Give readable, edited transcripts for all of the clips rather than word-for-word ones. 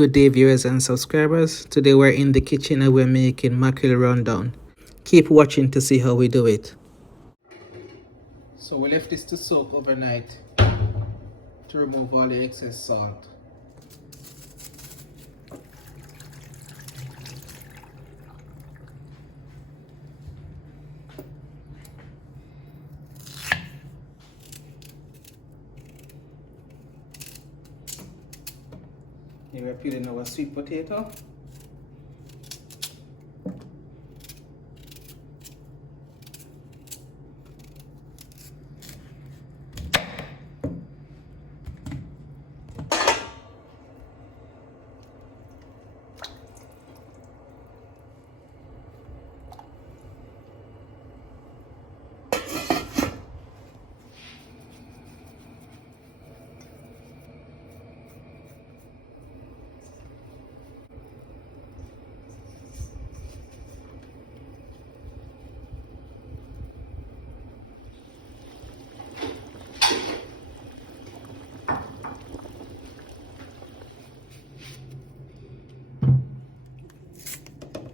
Good day, viewers and subscribers. Today we're in the kitchen and we're making mackerel rundown. Keep watching to see how we do it. So we left this to soak overnight to remove all the excess salt. Here we're peeling our sweet potato.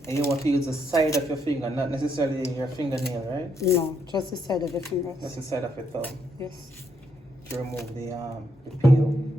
And you want to use the side of your finger, not necessarily your fingernail, right? No, just the side of the fingers. Just the side of your thumb. Yes. To remove the peel.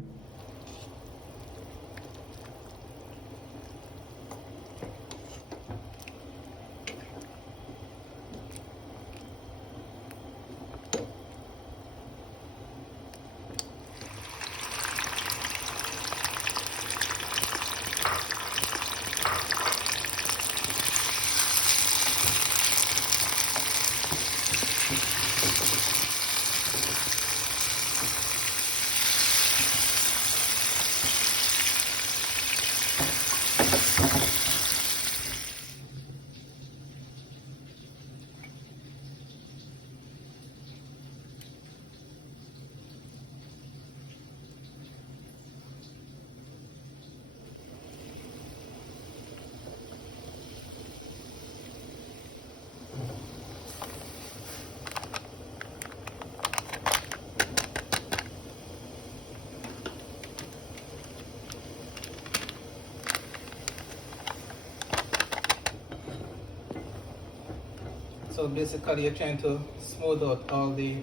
So basically you're trying to smooth out all the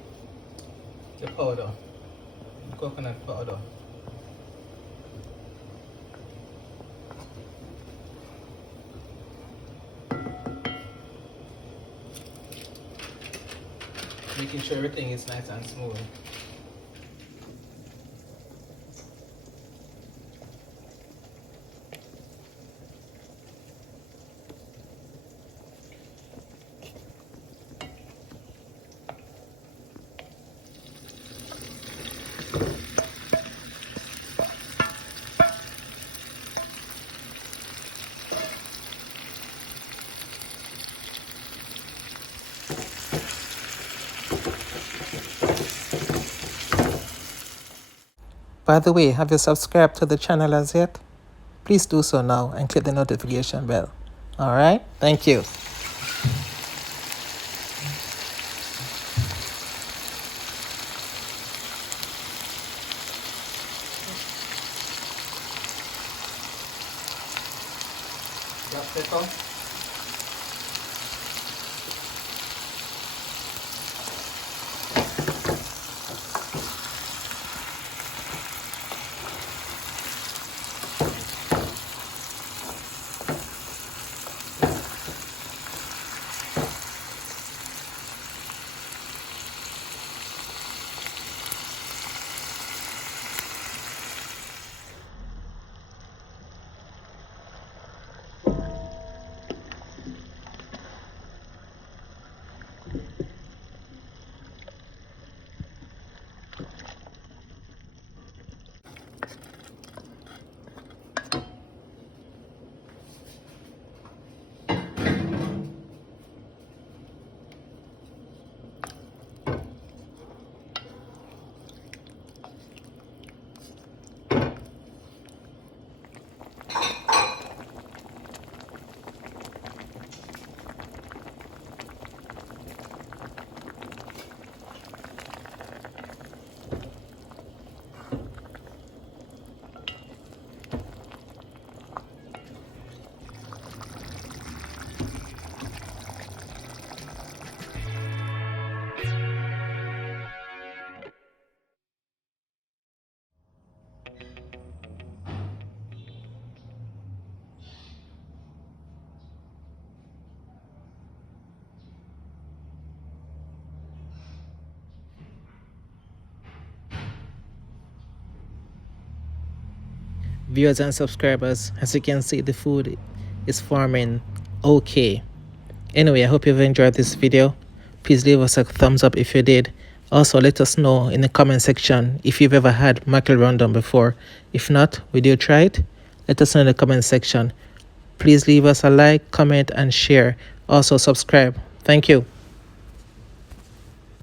powder, coconut powder. Making sure everything is nice and smooth. By the way, have you subscribed to the channel as yet? Please do so now and click the notification bell. Alright, thank you. Black pepper. viewers and subscribers. As you can see, the food is forming okay. Anyway, I hope you've enjoyed this video. Please leave us a thumbs up if you did. Also, let us know in the comment section if you've ever had mackerel rundown before. If not, would you try it? Let us know in the comment section. Please leave us a like, comment, and share. Also, subscribe. Thank you.